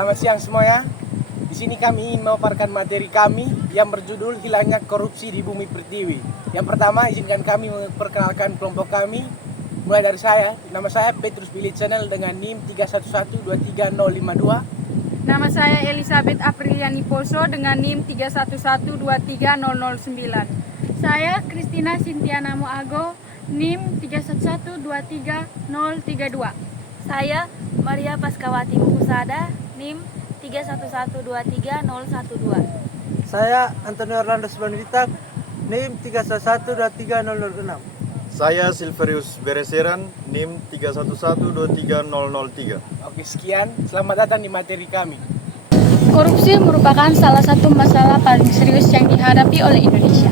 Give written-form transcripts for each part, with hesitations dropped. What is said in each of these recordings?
Selamat siang semuanya. Di sini kami ingin memaparkan materi kami yang berjudul Hilangnya Korupsi di Bumi Pertiwi. Yang pertama, izinkan kami memperkenalkan kelompok kami. Mulai dari saya, nama saya Petrus Billy Channel dengan NIM 311230052. Nama saya Elizabeth Apriliani Poso dengan NIM 311230009. Saya Kristina Sintiana Moago, NIM 311230032. Saya Maria Paskawati Mukusada, NIM 311230012. Saya Antonio Orlando Subhanudita, NIM 311230006. Saya Silverius Bereseran, NIM 311230003. Oke, sekian. Selamat datang di materi kami. Korupsi merupakan salah satu masalah paling serius yang dihadapi oleh Indonesia.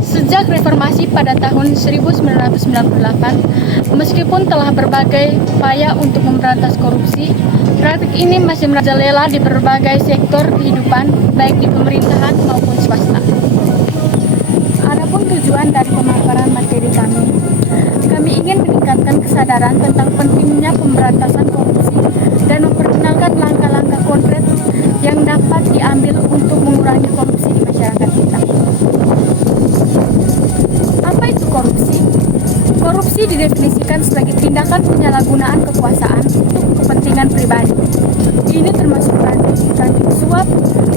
Sejak reformasi pada tahun 1998, meskipun telah berbagai upaya untuk memberantas korupsi, praktik ini masih merajalela di berbagai sektor kehidupan, baik di pemerintahan maupun swasta. Adapun tujuan dari pemaparan materi kami ingin meningkatkan kesadaran tentang pentingnya pemberantasan korupsi dan memperkenalkan langkah-langkah konkret yang dapat diambil untuk mengurangi korupsi di masyarakat kita. Apa itu korupsi? Korupsi didefinisikan sebagai tindakan penyalahgunaan kekuasaan untuk kepentingan pribadi. Ini termasuk praktik suap,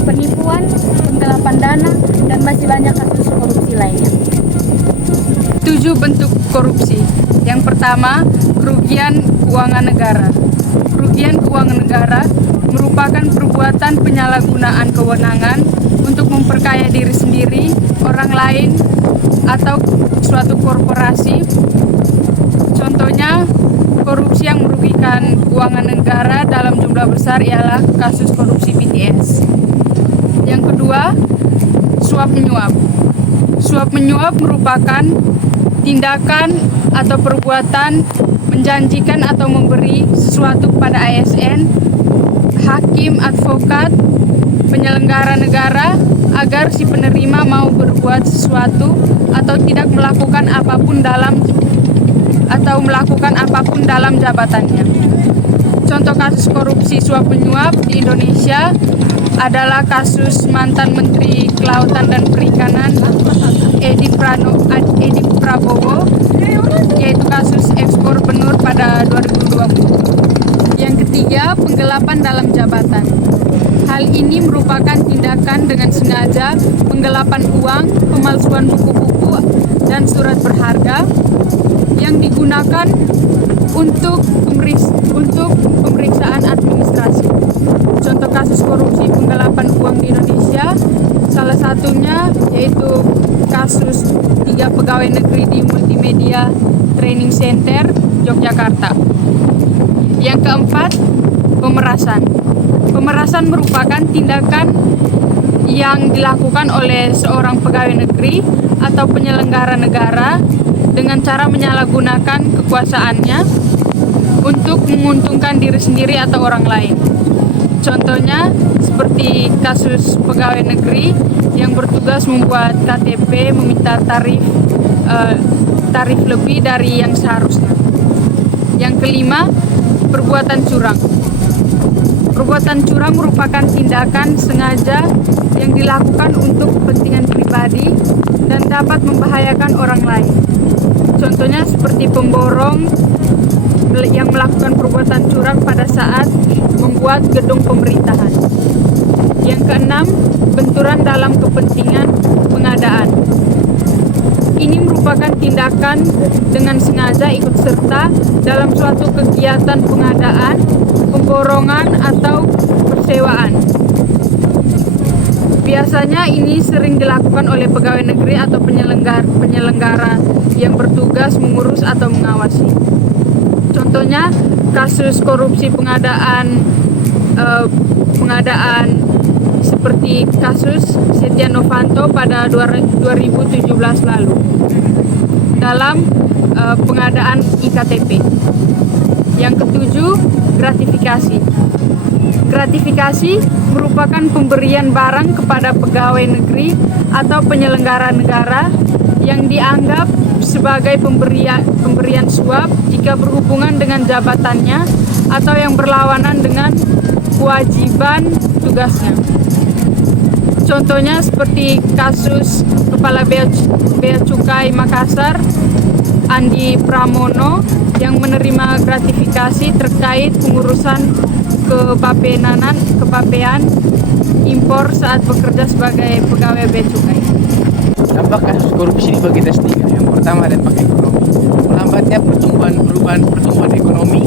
penipuan, penggelapan dana, dan masih banyak kasus korupsi lainnya. 7 bentuk korupsi. Yang pertama, kerugian keuangan negara. Kerugian keuangan negara merupakan perbuatan penyalahgunaan kewenangan untuk memperkaya diri sendiri, orang lain, atau suatu korporasi. Contohnya, korupsi yang merugikan keuangan negara dalam jumlah besar ialah kasus korupsi BTS. Yang kedua, suap menyuap. Suap menyuap merupakan tindakan atau perbuatan menjanjikan atau memberi sesuatu kepada ASN, hakim, advokat, penyelenggara negara agar si penerima mau berbuat sesuatu atau tidak melakukan apapun dalam jabatannya. Contoh kasus korupsi suap menyuap di Indonesia adalah kasus mantan Menteri Kelautan dan Perikanan Edi Prabowo, yaitu kasus ekspor benur pada 2020. Yang ketiga, penggelapan dalam jabatan. Hal ini merupakan tindakan dengan sengaja penggelapan uang, pemalsuan buku-buku dan surat berharga yang digunakan untuk pemeriksaan administrasi. Contoh kasus korupsi penggelapan uang di Indonesia, salah satunya yaitu kasus 3 pegawai negeri di Multimedia Training Center, Yogyakarta. Yang keempat, pemerasan. Pemerasan merupakan tindakan yang dilakukan oleh seorang pegawai negeri atau penyelenggara negara dengan cara menyalahgunakan kekuasaannya untuk menguntungkan diri sendiri atau orang lain. Contohnya seperti kasus pegawai negeri yang bertugas membuat KTP meminta tarif lebih dari yang seharusnya. Yang kelima, perbuatan curang. Perbuatan curang merupakan tindakan sengaja yang dilakukan untuk kepentingan pribadi dan dapat membahayakan orang lain. Contohnya seperti pemborong yang melakukan perbuatan curang pada saat membuat gedung pemerintahan. Yang keenam, benturan dalam kepentingan pengadaan. Ini merupakan tindakan dengan sengaja ikut serta dalam suatu kegiatan pengadaan, pemborongan, atau persewaan. Biasanya ini sering dilakukan oleh pegawai negeri atau penyelenggara yang bertugas mengurus atau mengawasi. Contohnya kasus korupsi pengadaan seperti kasus Setia Novanto pada 2017 lalu dalam pengadaan IKTP. Yang ketujuh, gratifikasi. Gratifikasi merupakan pemberian barang kepada pegawai negeri atau penyelenggara negara yang dianggap sebagai pemberian suap jika berhubungan dengan jabatannya atau yang berlawanan dengan kewajiban tugasnya. Contohnya seperti kasus Kepala Bea Cukai Makassar, Andi Pramono, yang menerima gratifikasi terkait pengurusan kepabean impor saat bekerja sebagai pegawai bea cukai. Dampak kasus korupsi dibagi atas 3. Yang pertama dampak ekonomi. Melambatnya pertumbuhan ekonomi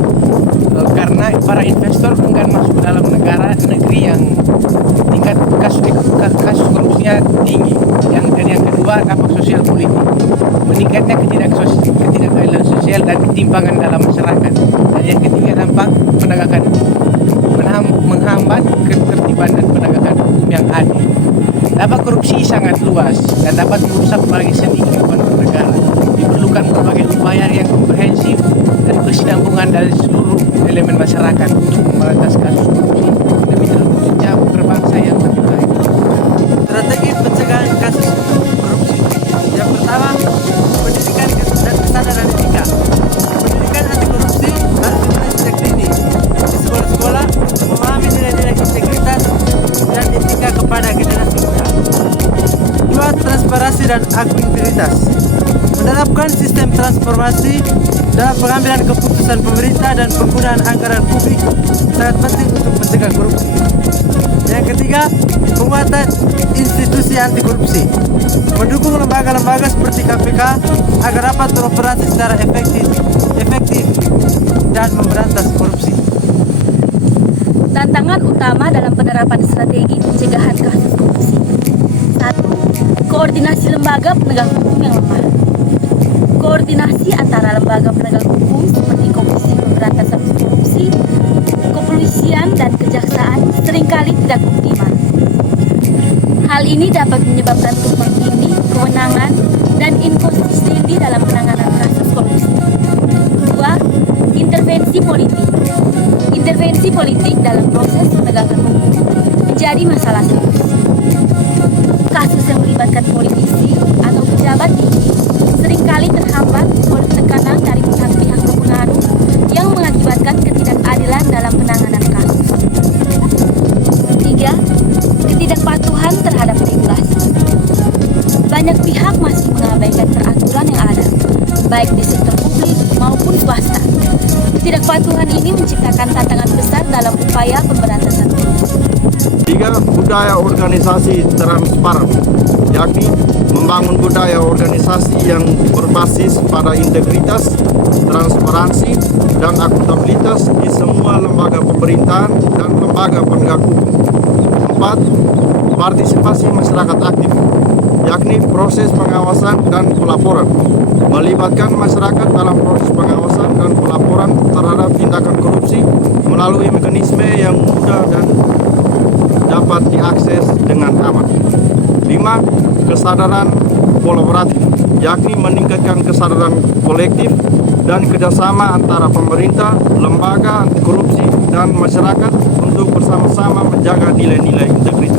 karena para investor enggan masuk ke dalam negeri yang tingkat kasus korupsinya tinggi. Dan yang kedua dampak sosial politik. Meningkatnya ketidakadilan sosial dan ketimpangan dalam masyarakat. Dan yang ketiga dampak penegakan hukum. Menghambat ketertiban dan penegakan hukum yang adil. Dampak korupsi sangat luas dan dapat merusak bagi sendi kehidupan bernegara. Diperlukan berbagai upaya yang komprehensif dan kesinambungan dari seluruh elemen masyarakat untuk memberantas kasus korupsi demi terwujudnya berbangsa yang lebih baik. Strategi pencegahan kasus korupsi. Yang pertama, pendidikan dan kesadaran etika. Pendidikan anti korupsi harus dimulai sejak dini. Di sekolah-sekolah memahami nilai-nilai integritas dan etika kepada generasi muda. 2. Transparansi dan akuntabilitas. Menerapkan sistem transformasi dalam pengambilan keputusan pemerintah dan penggunaan anggaran publik sangat penting untuk mencegah korupsi. Yang ketiga, penguatan institusi anti korupsi. Mendukung lembaga-lembaga seperti KPK agar dapat beroperasi secara efektif dan memberantas korupsi. Tantangan utama dalam penerapan strategi pencegahan kasus korupsi. 1. Koordinasi lembaga penegak hukum yang lemah. Koordinasi antara lembaga penegak hukum seperti Komisi Pemberantasan Korupsi, kepolisian, dan kejaksaan seringkali tidak optimal. Hal ini dapat menyebabkan tumpang tindih, kewenangan, dan inkonsistensi dalam penanganan kasus korupsi. 2. Intervensi politik. Intervensi politik dalam proses penegakan hukum menjadi masalah serius. Kasus yang melibatkan politisi atau pejabat tinggi seringkali terhambat oleh tekanan dari pihak-pihak berpengaruh yang mengakibatkan ketidakadilan dalam penanganan kasus. 3. Ketidakpatuhan terhadap regulasi. Banyak pihak masih mengabaikan peraturan yang ada, baik di sektor publik maupun swasta. Ketidakpatuhan ini menciptakan tantangan besar dalam upaya pemberantasan korupsi. 3. Budaya organisasi transparan, yakni membangun budaya organisasi yang berbasis pada integritas, transparansi, dan akuntabilitas di semua lembaga pemerintahan dan lembaga penegak hukum. 4. Partisipasi masyarakat aktif, yakni proses pengawasan dan pelaporan. Melibatkan masyarakat dalam proses pengawasan dan pelaporan terhadap tindakan korupsi melalui mekanisme yang mudah dan dapat diakses dengan aman. 5. Kesadaran kolaboratif, yakni meningkatkan kesadaran kolektif dan kerjasama antara pemerintah, lembaga anti korupsi, dan masyarakat untuk bersama-sama menjaga nilai-nilai integritas.